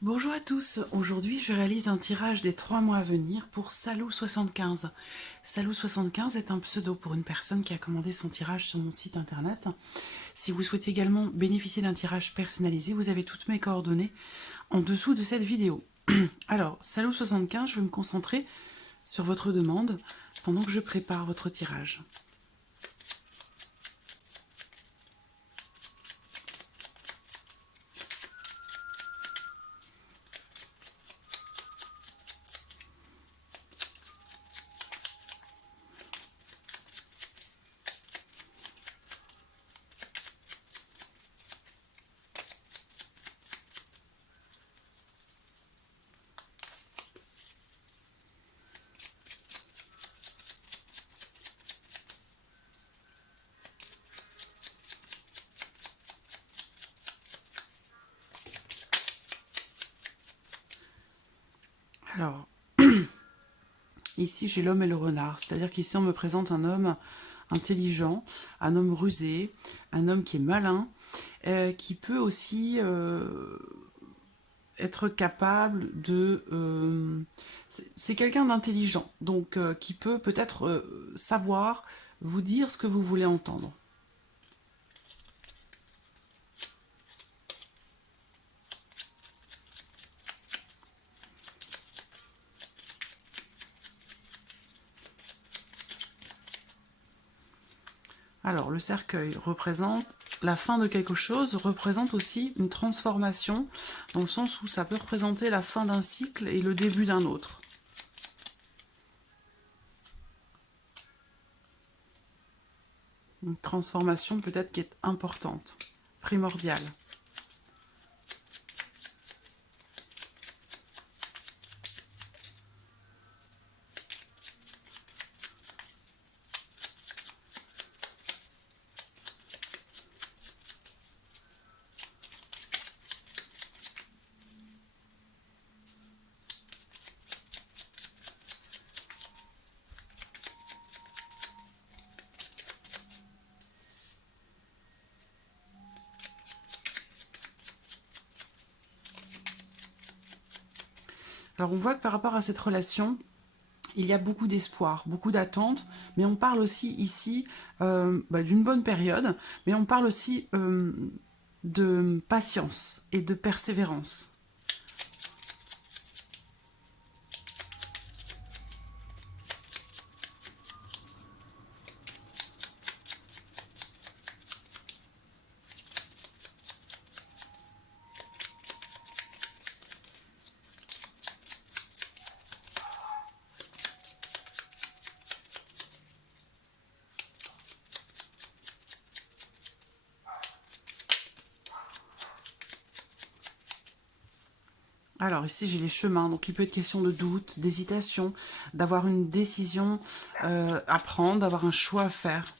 Bonjour à tous, aujourd'hui je réalise un tirage des 3 mois à venir pour Salou75. Salou75 est un pseudo pour une personne qui a commandé son tirage sur mon site internet. Si vous souhaitez également bénéficier d'un tirage personnalisé, vous avez toutes mes coordonnées en dessous de cette vidéo. Alors, Salou75, je vais me concentrer sur votre demande pendant que je prépare votre tirage. Alors, ici j'ai l'homme et le renard, c'est-à-dire qu'ici on me présente un homme intelligent, un homme rusé, un homme qui est malin, qui peut aussi être capable de... c'est quelqu'un d'intelligent, donc qui peut peut-être savoir vous dire ce que vous voulez entendre. Alors, le cercueil représente la fin de quelque chose, représente aussi une transformation, dans le sens où ça peut représenter la fin d'un cycle et le début d'un autre. Une transformation peut-être qui est importante, primordiale. Alors on voit que par rapport à cette relation, il y a beaucoup d'espoir, beaucoup d'attentes, mais on parle aussi ici d'une bonne période, mais on parle aussi de patience et de persévérance. Alors ici j'ai les chemins, donc il peut être question de doute, d'hésitation, d'avoir une décision à prendre, d'avoir un choix à faire.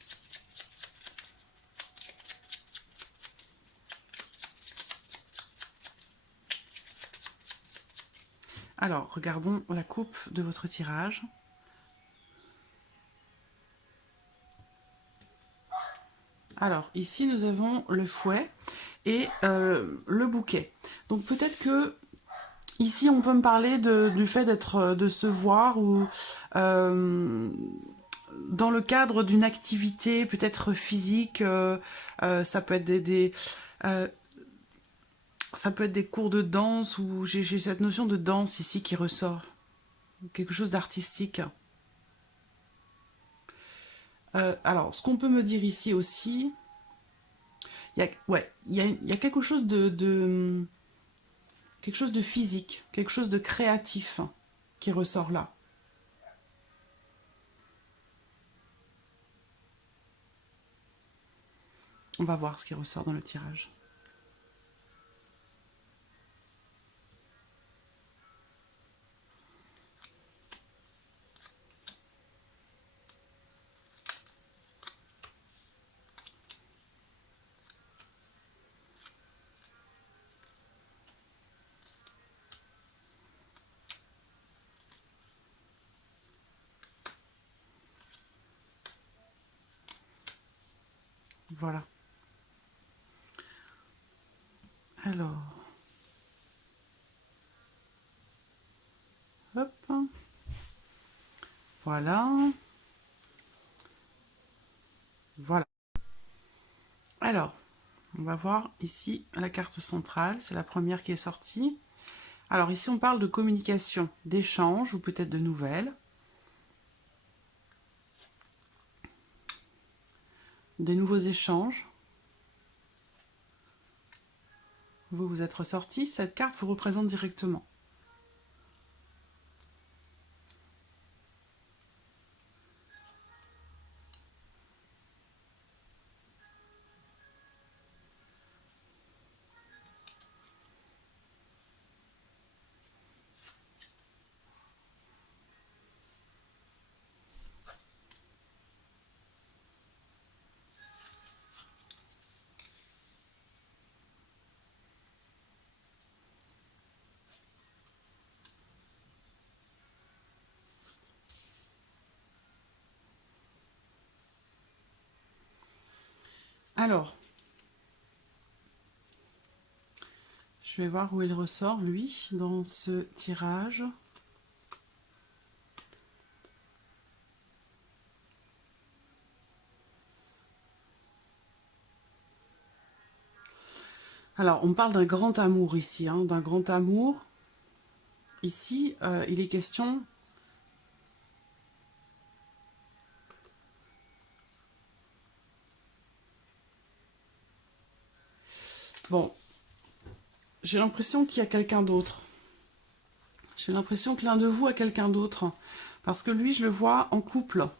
Alors regardons la coupe de votre tirage. Alors ici nous avons le fouet et le bouquet. Donc peut-être que ici, on peut me parler du fait de se voir ou dans le cadre d'une activité peut-être physique. Ça peut être euh, ça peut être des cours de danse ou j'ai cette notion de danse ici qui ressort, quelque chose d'artistique. Alors, ce qu'on peut me dire ici aussi, il y a quelque chose quelque chose de physique, quelque chose de créatif qui ressort là. On va voir ce qui ressort dans le tirage. Voilà. Alors, Voilà. Voilà. Alors, on va voir ici la carte centrale. C'est la première qui est sortie. Alors ici, on parle de communication, d'échange ou peut-être de nouvelles. Des nouveaux échanges. Vous vous êtes ressorti. Cette carte vous représente directement. Alors, je vais voir où il ressort, lui, dans ce tirage. Alors, on parle d'un grand amour ici, hein, d'un grand amour. Ici, il est question... Bon, j'ai l'impression qu'il y a quelqu'un d'autre. J'ai l'impression que l'un de vous a quelqu'un d'autre. Parce que lui, je le vois en couple.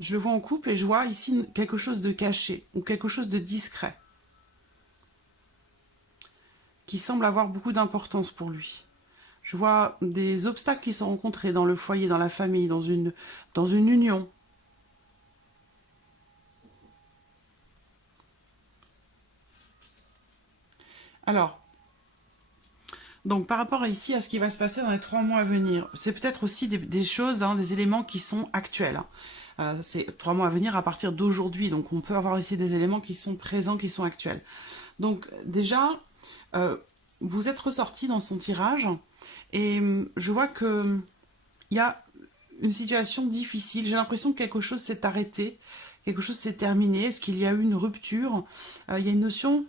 Je le vois en couple et je vois ici quelque chose de caché ou quelque chose de discret. Qui semble avoir beaucoup d'importance pour lui. Je vois des obstacles qui sont rencontrés dans le foyer, dans la famille, dans une union. Alors, donc par rapport ici à ce qui va se passer dans les 3 mois à venir, c'est peut-être aussi des choses, hein, des éléments qui sont actuels. C'est 3 mois à venir à partir d'aujourd'hui, donc on peut avoir ici des éléments qui sont présents, qui sont actuels. Donc déjà, vous êtes ressorti dans son tirage, et je vois que il y a une situation difficile. J'ai l'impression que quelque chose s'est arrêté, quelque chose s'est terminé. Est-ce qu'il y a eu une rupture? Il y a une notion...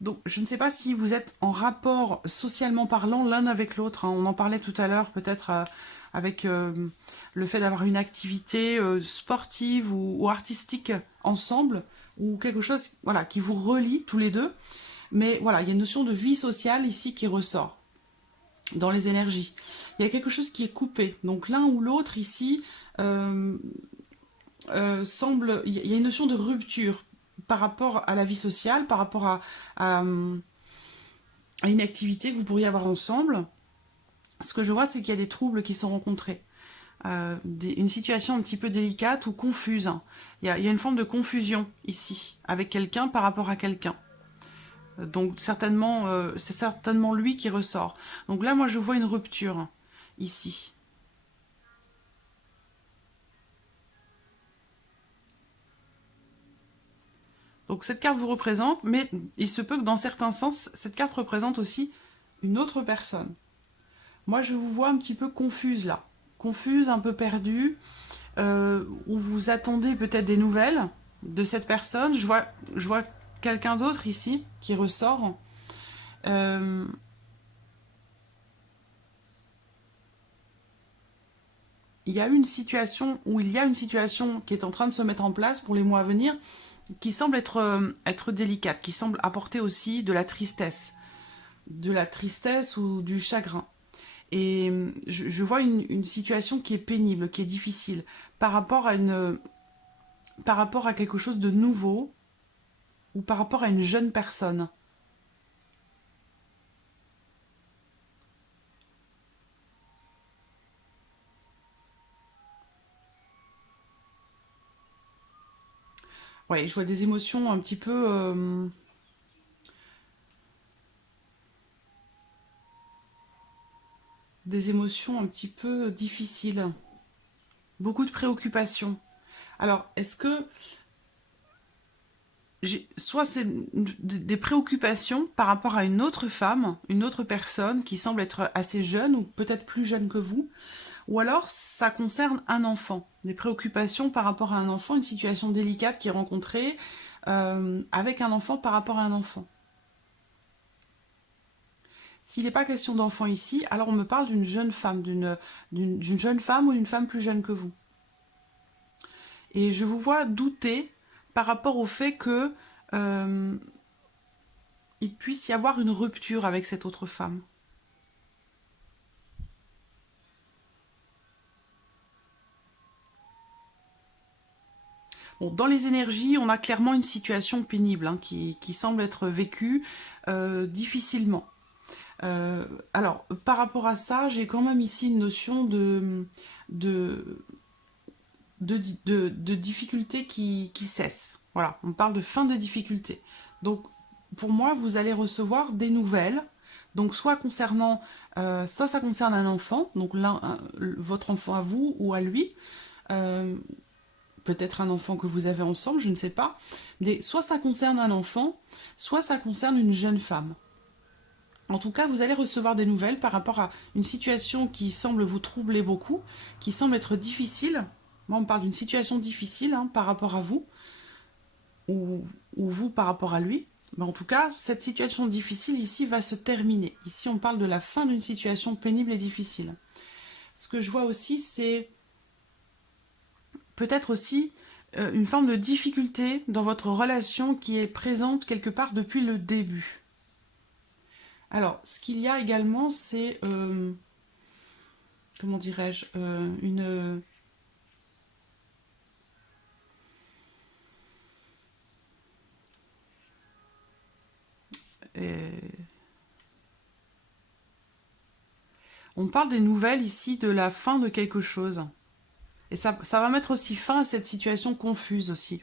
donc, je ne sais pas si vous êtes en rapport socialement parlant l'un avec l'autre. Hein. On en parlait tout à l'heure, peut-être avec le fait d'avoir une activité sportive ou artistique ensemble, ou quelque chose voilà, qui vous relie tous les deux. Mais voilà, il y a une notion de vie sociale ici qui ressort dans les énergies. Il y a quelque chose qui est coupé. Donc l'un ou l'autre ici semble... Il y a une notion de rupture par rapport à la vie sociale, par rapport à une activité que vous pourriez avoir ensemble. Ce que je vois, c'est qu'il y a des troubles qui sont rencontrés. Une situation un petit peu délicate ou confuse. Il y a une forme de confusion ici, avec quelqu'un par rapport à quelqu'un. Donc certainement, c'est certainement lui qui ressort. Donc là, moi, je vois une rupture, ici. Donc cette carte vous représente, mais il se peut que dans certains sens, cette carte représente aussi une autre personne. Moi, je vous vois un petit peu confuse là. Confuse, un peu perdue, où vous attendez peut-être des nouvelles de cette personne. Je vois quelqu'un d'autre ici qui ressort. Il y a une situation, ou il y a une situation qui est en train de se mettre en place pour les mois à venir, qui semble être délicate, qui semble apporter aussi de la tristesse ou du chagrin. Et je vois une situation qui est pénible, qui est difficile, par rapport à quelque chose de nouveau, ou par rapport à une jeune personne. Ouais, je vois des émotions un petit peu... des émotions un petit peu difficiles. Beaucoup de préoccupations. Alors, est-ce que... Soit c'est des préoccupations par rapport à une autre femme, une autre personne qui semble être assez jeune ou peut-être plus jeune que vous, Ou alors, ça concerne un enfant, des préoccupations par rapport à un enfant, une situation délicate qui est rencontrée avec un enfant par rapport à un enfant. S'il n'est pas question d'enfant ici, alors on me parle d'une jeune femme, d'une jeune femme ou d'une femme plus jeune que vous. Et je vous vois douter par rapport au fait que il puisse y avoir une rupture avec cette autre femme. Bon, dans les énergies, on a clairement une situation pénible hein, qui semble être vécue difficilement. Alors, par rapport à ça, j'ai quand même ici une notion de, de difficulté qui cesse. Voilà, on parle de fin de difficulté. Donc, pour moi, vous allez recevoir des nouvelles. Donc, soit ça concerne un enfant, donc votre enfant à vous ou à lui, peut-être un enfant que vous avez ensemble, je ne sais pas. Mais soit ça concerne un enfant, soit ça concerne une jeune femme. En tout cas, vous allez recevoir des nouvelles par rapport à une situation qui semble vous troubler beaucoup, qui semble être difficile. Moi, on me parle d'une situation difficile hein, par rapport à vous, ou vous par rapport à lui. Mais en tout cas, cette situation difficile ici va se terminer. Ici, on parle de la fin d'une situation pénible et difficile. Ce que je vois aussi, c'est peut-être aussi une forme de difficulté dans votre relation qui est présente quelque part depuis le début. Alors, ce qu'il y a également, c'est, comment dirais-je, une... on parle des nouvelles ici de la fin de quelque chose. Et ça va mettre aussi fin à cette situation confuse aussi.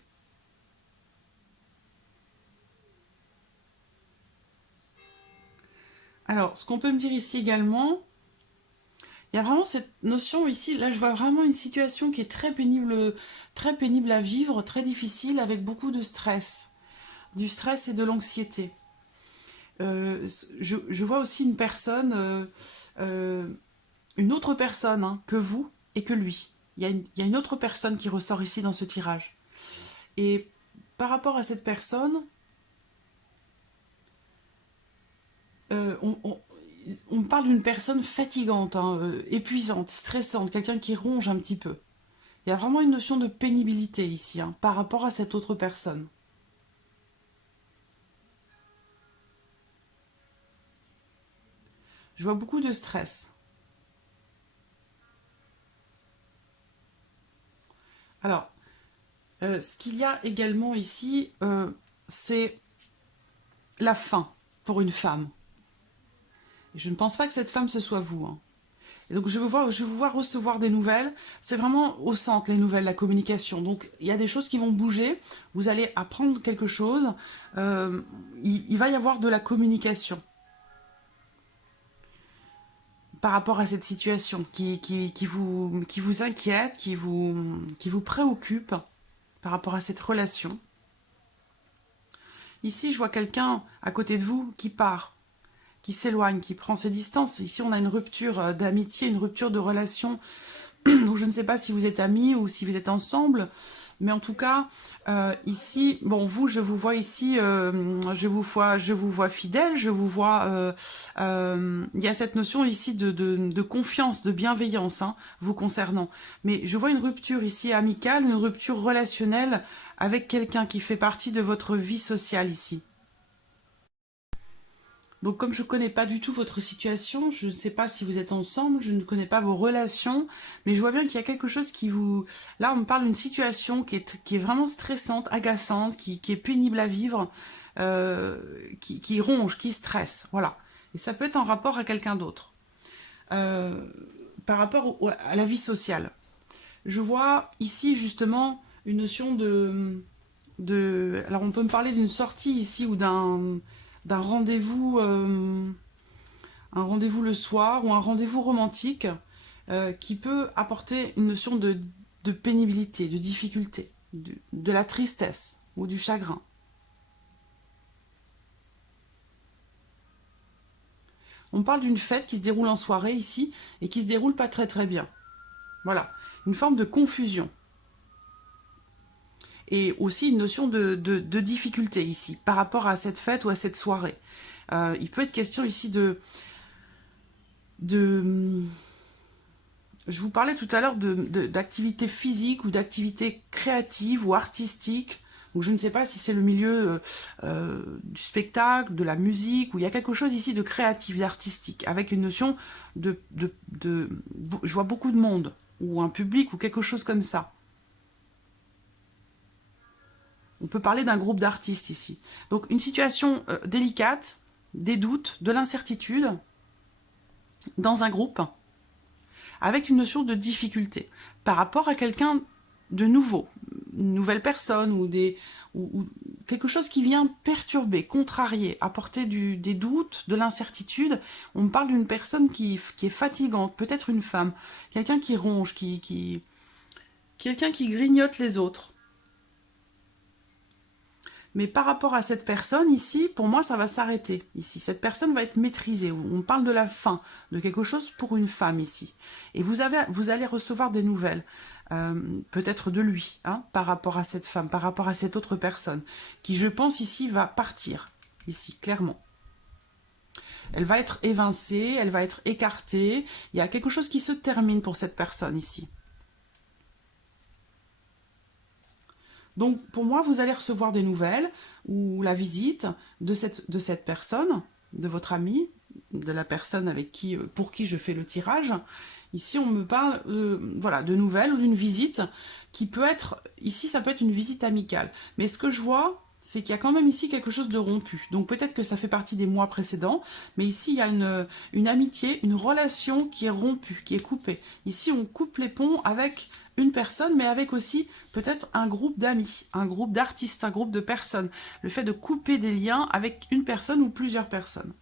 Alors, ce qu'on peut me dire ici également, il y a vraiment cette notion ici, là je vois vraiment une situation qui est très pénible à vivre, très difficile, avec beaucoup de stress. Du stress et de l'anxiété. Je vois aussi une personne, une autre personne hein, que vous et que lui. Il y a une autre personne qui ressort ici dans ce tirage. Et par rapport à cette personne, on parle d'une personne fatigante, hein, épuisante, stressante, quelqu'un qui ronge un petit peu. Il y a vraiment une notion de pénibilité ici, hein, par rapport à cette autre personne. Je vois beaucoup de stress. Alors, ce qu'il y a également ici, c'est la fin pour une femme. Et je ne pense pas que cette femme, ce soit vous. Hein. Et donc, je vous vois recevoir des nouvelles. C'est vraiment au centre, les nouvelles, la communication. Donc, il y a des choses qui vont bouger. Vous allez apprendre quelque chose. Il va y avoir de la communication par rapport à cette situation qui vous inquiète, qui vous préoccupe par rapport à cette relation. Ici, je vois quelqu'un à côté de vous qui part, qui s'éloigne, qui prend ses distances. Ici, on a une rupture d'amitié, une rupture de relation. Donc, je ne sais pas si vous êtes amis ou si vous êtes ensemble. Mais en tout cas, ici, bon, vous, je vous vois ici, je vous vois fidèle, je vous vois... il y a cette notion ici de confiance, de bienveillance, hein, vous concernant. Mais je vois une rupture ici amicale, une rupture relationnelle avec quelqu'un qui fait partie de votre vie sociale ici. Donc comme je ne connais pas du tout votre situation, je ne sais pas si vous êtes ensemble, je ne connais pas vos relations, mais je vois bien qu'il y a quelque chose qui vous... Là, on me parle d'une situation qui est vraiment stressante, agaçante, qui est pénible à vivre, qui ronge, qui stresse, voilà. Et ça peut être en rapport à quelqu'un d'autre. Par rapport à la vie sociale. Je vois ici justement une notion alors on peut me parler d'une sortie ici ou d'un rendez-vous, un rendez-vous le soir ou un rendez-vous romantique qui peut apporter une notion de pénibilité, de difficulté, de la tristesse ou du chagrin. On parle d'une fête qui se déroule en soirée ici et qui se déroule pas très très bien. Voilà, une forme de confusion. Et aussi une notion de difficulté ici, par rapport à cette fête ou à cette soirée. Il peut être question ici de je vous parlais tout à l'heure d'activités physiques ou d'activités créatives ou artistiques, ou je ne sais pas si c'est le milieu du spectacle, de la musique, où il y a quelque chose ici de créatif, d'artistique, avec une notion je vois beaucoup de monde, ou un public, ou quelque chose comme ça. On peut parler d'un groupe d'artistes ici. Donc une situation délicate, des doutes, de l'incertitude, dans un groupe, avec une notion de difficulté par rapport à quelqu'un de nouveau, une nouvelle personne ou quelque chose qui vient perturber, contrarier, apporter des doutes, de l'incertitude. On me parle d'une personne qui est fatigante, peut-être une femme, quelqu'un qui ronge, quelqu'un qui grignote les autres. Mais par rapport à cette personne ici, pour moi, ça va s'arrêter ici. Cette personne va être maîtrisée. On parle de la fin, de quelque chose pour une femme ici. Et vous allez recevoir des nouvelles, peut-être de lui, hein, par rapport à cette femme, par rapport à cette autre personne, qui, je pense, ici, va partir, ici, clairement. Elle va être évincée, elle va être écartée. Il y a quelque chose qui se termine pour cette personne ici. Donc, pour moi, vous allez recevoir des nouvelles ou la visite de cette personne, de votre ami, de la personne pour qui je fais le tirage. Ici, on me parle voilà, de nouvelles ou d'une visite qui peut être... Ici, ça peut être une visite amicale. Mais ce que je vois, c'est qu'il y a quand même ici quelque chose de rompu. Donc peut-être que ça fait partie des mois précédents, mais ici, il y a une amitié, une relation qui est rompue, qui est coupée. Ici, on coupe les ponts avec une personne, mais avec aussi peut-être un groupe d'amis, un groupe d'artistes, un groupe de personnes. Le fait de couper des liens avec une personne ou plusieurs personnes.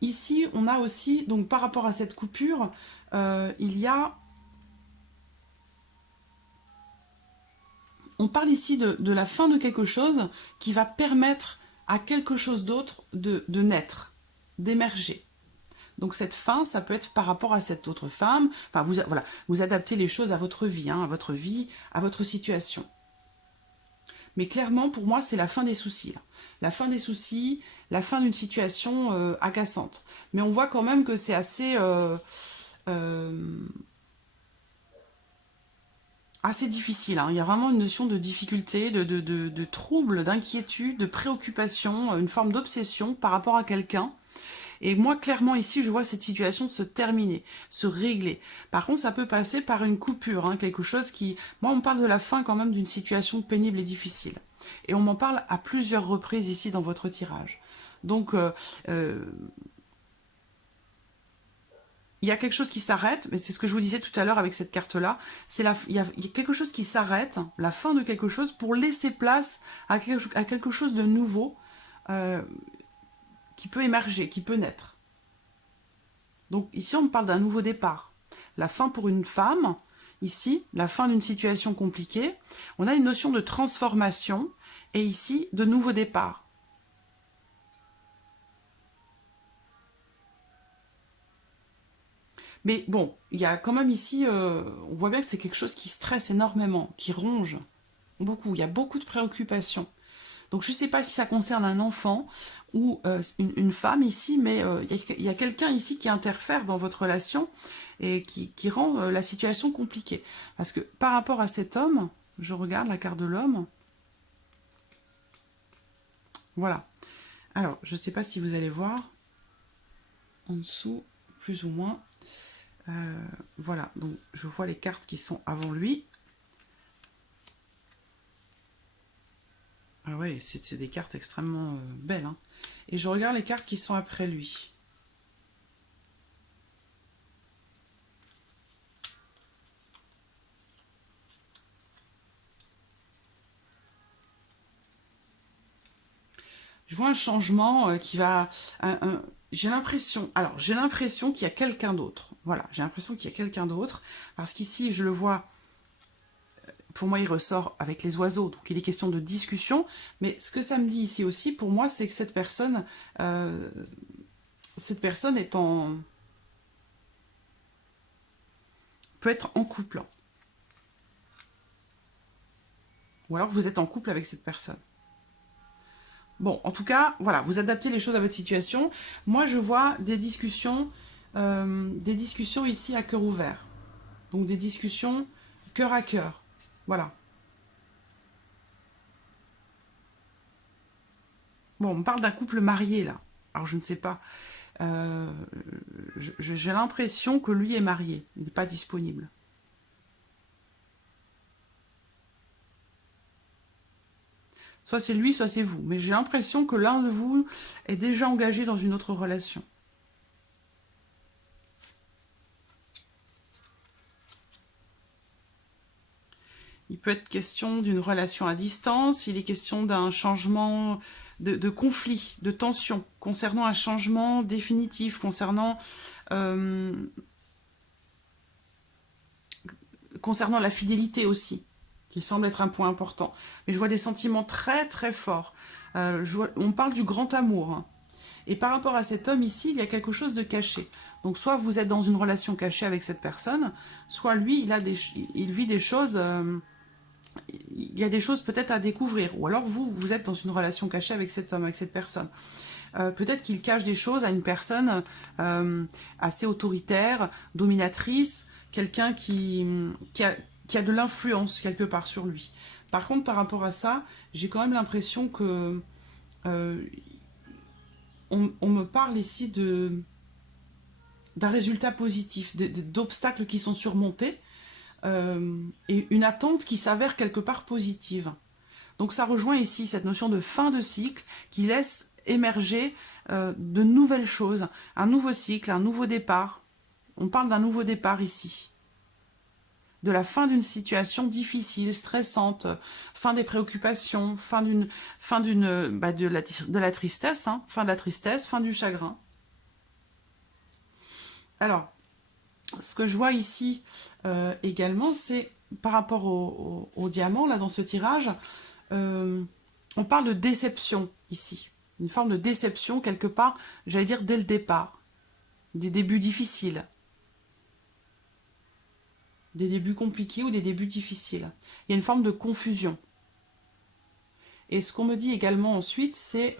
Ici, on a aussi, donc par rapport à cette coupure, il y a... On parle ici de la fin de quelque chose qui va permettre à quelque chose d'autre de naître, d'émerger. Donc cette fin, ça peut être par rapport à cette autre femme. Enfin, voilà, vous adaptez les choses à votre vie, hein, à votre situation. Mais clairement, pour moi, c'est la fin des soucis. Là. La fin des soucis, la fin d'une situation agaçante. Mais on voit quand même que c'est assez... assez difficile. Hein. Il y a vraiment une notion de difficulté, de trouble, d'inquiétude, de préoccupation, une forme d'obsession par rapport à quelqu'un. Et moi, clairement, ici, je vois cette situation se terminer, se régler. Par contre, ça peut passer par une coupure, hein, quelque chose qui... Moi, on me parle de la fin quand même d'une situation pénible et difficile. Et on m'en parle à plusieurs reprises ici dans votre tirage. Donc, il y a quelque chose qui s'arrête, mais c'est ce que je vous disais tout à l'heure avec cette carte-là, il y a quelque chose qui s'arrête, la fin de quelque chose, pour laisser place à quelque chose de nouveau qui peut émerger, qui peut naître. Donc ici, on parle d'un nouveau départ. La fin pour une femme, ici, la fin d'une situation compliquée. On a une notion de transformation, et ici, de nouveau départ. Mais bon, il y a quand même ici, on voit bien que c'est quelque chose qui stresse énormément, qui ronge beaucoup. Il y a beaucoup de préoccupations. Donc je ne sais pas si ça concerne un enfant ou une femme ici, mais il y a quelqu'un ici qui interfère dans votre relation et qui rend la situation compliquée. Parce que par rapport à cet homme, je regarde la carte de l'homme. Voilà. Alors, je ne sais pas si vous allez voir en dessous, plus ou moins. Voilà, donc je vois les cartes qui sont avant lui. Ah ouais, c'est des cartes extrêmement belles. Hein. Et je regarde les cartes qui sont après lui. Je vois un changement qui va... j'ai l'impression... Alors, j'ai l'impression qu'il y a quelqu'un d'autre. Voilà, j'ai l'impression qu'il y a quelqu'un d'autre. Parce qu'ici, je le vois... Pour moi, il ressort avec les oiseaux. Donc, il est question de discussion. Mais ce que ça me dit ici aussi, pour moi, c'est que cette personne est en... peut être en couple. Ou alors vous êtes en couple avec cette personne. Bon, en tout cas, voilà, vous adaptez les choses à votre situation. Moi, je vois des discussions ici à cœur ouvert. Donc des discussions cœur à cœur. Voilà. Bon, on parle d'un couple marié, là. Alors, je ne sais pas. J'ai l'impression que lui est marié. Il n'est pas disponible. Soit c'est lui, soit c'est vous. Mais j'ai l'impression que l'un de vous est déjà engagé dans une autre relation. Il peut être question d'une relation à distance, il est question d'un changement de conflit, de tension, concernant un changement définitif, concernant la fidélité aussi, qui semble être un point important. Mais je vois des sentiments très très forts. On parle du grand amour. Hein. Et par rapport à cet homme ici, il y a quelque chose de caché. Donc soit vous êtes dans une relation cachée avec cette personne, soit lui, il vit des choses... il y a des choses peut-être à découvrir. Ou alors vous êtes dans une relation cachée avec cet homme, avec cette personne. Peut-être qu'il cache des choses à une personne assez autoritaire, dominatrice, quelqu'un qui a de l'influence quelque part sur lui. Par contre, par rapport à ça, j'ai quand même l'impression que on me parle ici d'un résultat positif, d'obstacles qui sont surmontés, et une attente qui s'avère quelque part positive. Donc ça rejoint ici cette notion de fin de cycle qui laisse émerger de nouvelles choses, un nouveau cycle, un nouveau départ. On parle d'un nouveau départ ici. De la fin d'une situation difficile, stressante, fin des préoccupations, de la tristesse, hein, fin de la tristesse, fin du chagrin. Alors, ce que je vois ici également, c'est par rapport au diamant, là, dans ce tirage, on parle de déception ici. Une forme de déception, quelque part, j'allais dire, dès le départ. Des débuts difficiles. Des débuts compliqués ou des débuts difficiles. Il y a une forme de confusion. Et ce qu'on me dit également ensuite, c'est...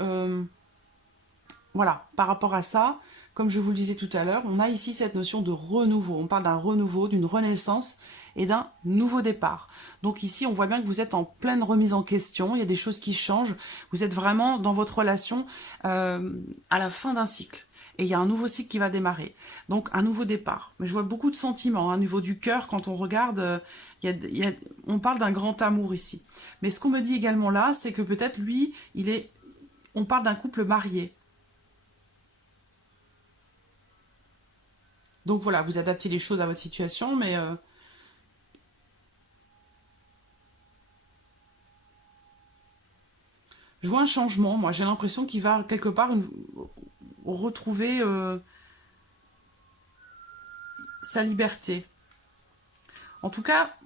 voilà, par rapport à ça, comme je vous le disais tout à l'heure, on a ici cette notion de renouveau. On parle d'un renouveau, d'une renaissance et d'un nouveau départ. Donc ici, on voit bien que vous êtes en pleine remise en question, il y a des choses qui changent, vous êtes vraiment dans votre relation à la fin d'un cycle. Et il y a un nouveau cycle qui va démarrer. Donc un nouveau départ. Mais je vois beaucoup de sentiments, hein, au niveau du cœur, quand on regarde, on parle d'un grand amour ici. Mais ce qu'on me dit également là, c'est que peut-être lui, on parle d'un couple marié. Donc voilà, vous adaptez les choses à votre situation, mais je vois un changement. Moi, j'ai l'impression qu'il va quelque part retrouver sa liberté. En tout cas,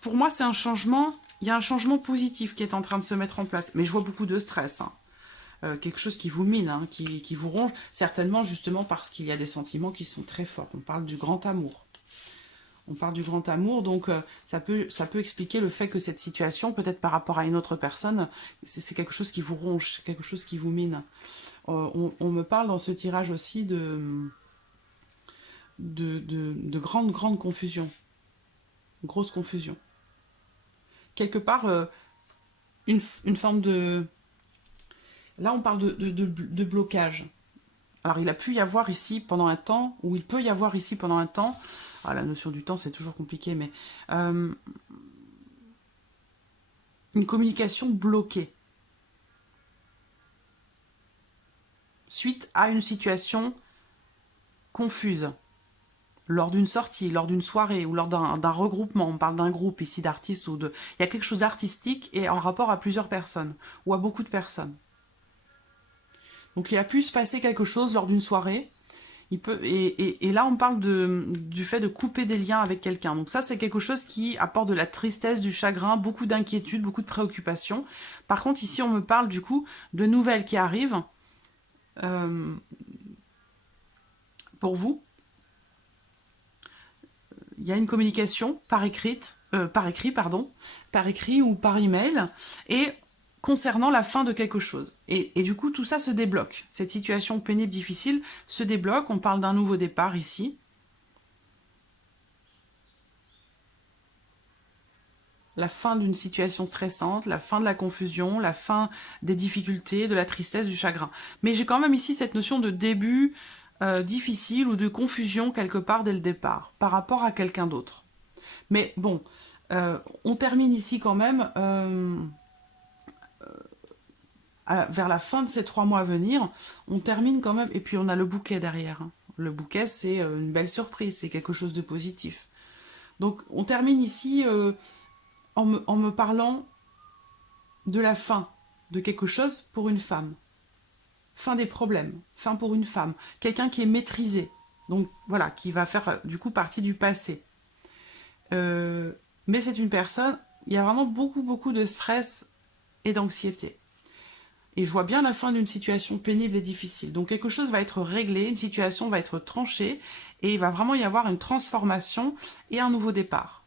pour moi, c'est un changement. Il y a un changement positif qui est en train de se mettre en place. Mais je vois beaucoup de stress. Hein. Quelque chose qui vous mine, hein, qui vous ronge. Certainement, justement, parce qu'il y a des sentiments qui sont très forts. On parle du grand amour. On parle du grand amour, donc ça peut expliquer le fait que cette situation, peut-être par rapport à une autre personne, c'est quelque chose qui vous ronge, quelque chose qui vous mine. On me parle dans ce tirage aussi de grande confusion. Grosse confusion. Quelque part, une forme de... Là, on parle de blocage. Alors, il a pu y avoir ici pendant un temps, ou il peut y avoir ici pendant un temps... Ah, la notion du temps, c'est toujours compliqué, mais... une communication bloquée. Suite à une situation confuse. Lors d'une sortie, lors d'une soirée ou lors d'un regroupement, on parle d'un groupe ici d'artistes ou de... Il y a quelque chose d'artistique et en rapport à plusieurs personnes ou à beaucoup de personnes. Donc il a pu se passer quelque chose lors d'une soirée. Et là, on parle du fait de couper des liens avec quelqu'un. Donc ça, c'est quelque chose qui apporte de la tristesse, du chagrin, beaucoup d'inquiétude, beaucoup de préoccupations. Par contre, ici, on me parle du coup de nouvelles qui arrivent pour vous. il y a une communication par écrit, par écrit ou par email, et concernant la fin de quelque chose. Et du coup, tout ça se débloque. Cette situation pénible, difficile, se débloque. On parle d'un nouveau départ ici. La fin d'une situation stressante, la fin de la confusion, la fin des difficultés, de la tristesse, du chagrin. Mais j'ai quand même ici cette notion de début difficile ou de confusion quelque part dès le départ, par rapport à quelqu'un d'autre. Mais bon, on termine ici quand même, vers la fin de ces 3 mois à venir, on termine quand même, et puis on a le bouquet derrière. Hein. Le bouquet, c'est une belle surprise, c'est quelque chose de positif. Donc on termine ici en me parlant de la fin de quelque chose pour une femme. Fin des problèmes, fin pour une femme. Quelqu'un qui est maîtrisé, donc voilà, qui va faire du coup partie du passé. Mais c'est une personne, il y a vraiment beaucoup de stress et d'anxiété. Et je vois bien la fin d'une situation pénible et difficile. Donc quelque chose va être réglé, une situation va être tranchée, et il va vraiment y avoir une transformation et un nouveau départ.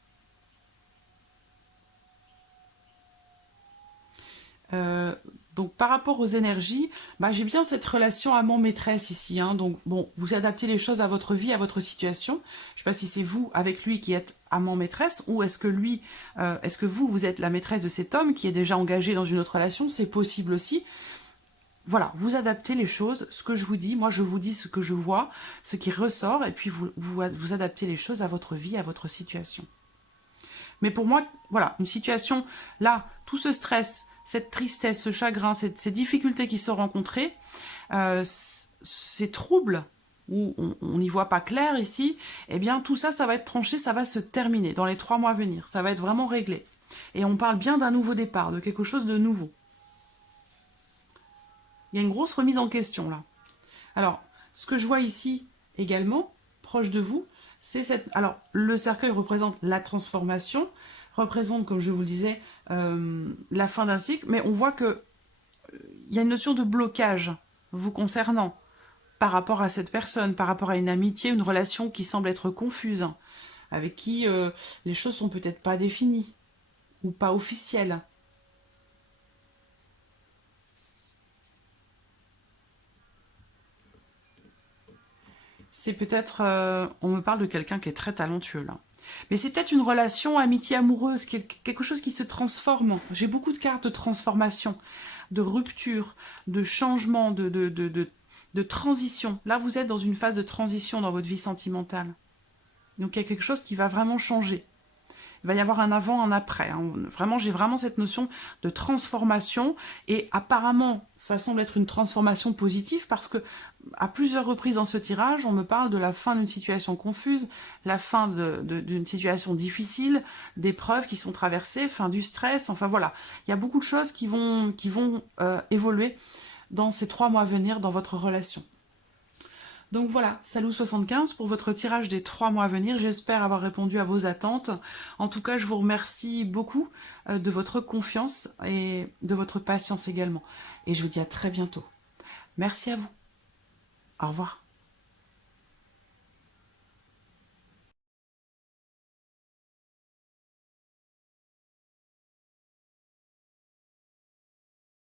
Donc par rapport aux énergies, j'ai bien cette relation amant-maîtresse ici. Hein. Donc bon, vous adaptez les choses à votre vie, à votre situation. Je ne sais pas si c'est vous avec lui qui êtes amant-maîtresse, ou est-ce que lui, est-ce que vous êtes la maîtresse de cet homme qui est déjà engagé dans une autre relation. C'est possible aussi. Voilà, vous adaptez les choses, ce que je vous dis, moi je vous dis ce que je vois, ce qui ressort, et puis vous adaptez les choses à votre vie, à votre situation. Mais pour moi, voilà, une situation, là, tout ce stress, cette tristesse, ce chagrin, ces difficultés qui sont rencontrées, ces troubles, où on n'y voit pas clair ici, eh bien tout ça, ça va être tranché, ça va se terminer dans les 3 mois à venir, ça va être vraiment réglé. Et on parle bien d'un nouveau départ, de quelque chose de nouveau. Il y a une grosse remise en question là. Alors, ce que je vois ici également, proche de vous, c'est cette... Alors, le cercueil représente la transformation, représente, comme je vous le disais, la fin d'un cycle, mais on voit que il y a une notion de blocage vous concernant par rapport à cette personne, par rapport à une amitié, une relation qui semble être confuse, avec qui les choses sont peut-être pas définies ou pas officielles. C'est peut-être... on me parle de quelqu'un qui est très talentueux, là. Mais c'est peut-être une relation amitié amoureuse, quelque chose qui se transforme. J'ai beaucoup de cartes de transformation, de rupture, de changement, de transition. Là, vous êtes dans une phase de transition dans votre vie sentimentale. Donc, il y a quelque chose qui va vraiment changer. Il va y avoir un avant, un après. Hein. Vraiment, j'ai vraiment cette notion de transformation. Et apparemment, ça semble être une transformation positive parce que, à plusieurs reprises dans ce tirage, on me parle de la fin d'une situation confuse, la fin d'une situation difficile, d'épreuves qui sont traversées, fin du stress. Enfin voilà, il y a beaucoup de choses qui vont évoluer dans ces 3 mois à venir dans votre relation. Donc voilà, Salou75 pour votre tirage des 3 mois à venir. J'espère avoir répondu à vos attentes. En tout cas, je vous remercie beaucoup de votre confiance et de votre patience également. Et je vous dis à très bientôt. Merci à vous. Au revoir.